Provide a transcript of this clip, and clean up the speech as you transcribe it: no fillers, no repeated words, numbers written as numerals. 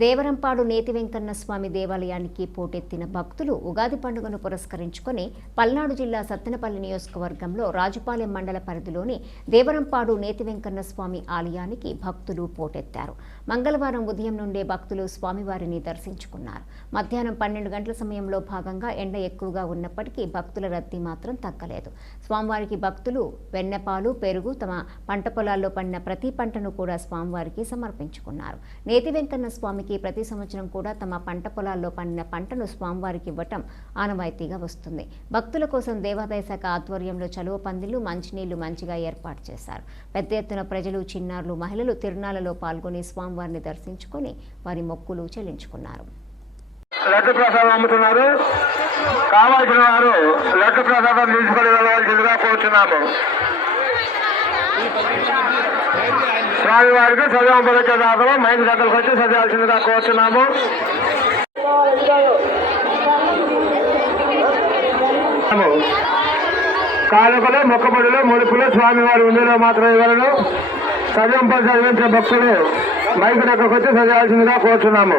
దేవరంపాడు నేతి వెంకన్న స్వామి దేవాలయానికి పోటెత్తిన భక్తులు ఉగాది పండుగను పురస్కరించుకొని పల్నాడు జిల్లా సత్తెనపల్లి నియోజకవర్గంలో రాజుపాలెం మండల పరిధిలోని దేవరంపాడు నేతి వెంకన్న స్వామి ఆలయానికి భక్తులు పోటెత్తారు. మంగళవారం ఉదయం నుండే భక్తులు స్వామివారిని దర్శించుకున్నారు. మధ్యాహ్నం 12 గంటల సమయంలో భాగంగా ఎండ ఎక్కువగా ఉన్నప్పటికీ భక్తుల రద్దీ మాత్రం తగ్గలేదు. స్వామివారికి భక్తులు వెన్నపాలు, పెరుగు, తమ పంట పొలాల్లో పండిన ప్రతి పంటను కూడా స్వామివారికి సమర్పించుకున్నారు. నేతి వెంకన్న స్వామి ప్రతి సంవత్సరం కూడా తమ పంట పొలాల్లో పండిన పంటను స్వామివారికి ఇవ్వటం ఆనవాయితీగా వస్తుంది. భక్తుల కోసం దేవాదాయ శాఖ ఆధ్వర్యంలో చలువ పందిళ్లు, మంచినీళ్లు మంచిగా ఏర్పాటు చేశారు. పెద్ద ఎత్తున ప్రజలు, చిన్నారులు, మహిళలు తిరునాళ్లలో పాల్గొని స్వామివారిని దర్శించుకొని వారి మొక్కులు చెల్లించుకున్నారు. లడ్డు ప్రసాదం అమ్ముతున్నారు. కావాల్సిన వారు లడ్డు ప్రసాదం తీసుకొని వెళ్ళవలసిందిగా కోరుచున్నాము. స్వామివారికి సజాం పలికే దాతలు మైకి దగ్గరకు వచ్చి సజాల్సిందిగా కోరుచున్నాము. కానుకలు, మొక్కబడులు, ముడుపులు స్వామివారి ఉండిలో మాత్రం ఇవ్వలను. సజాం పలి చదివించే భక్తులు మైకి దగ్గరకు వచ్చి సజాల్సిందిగా కోరుచున్నాము.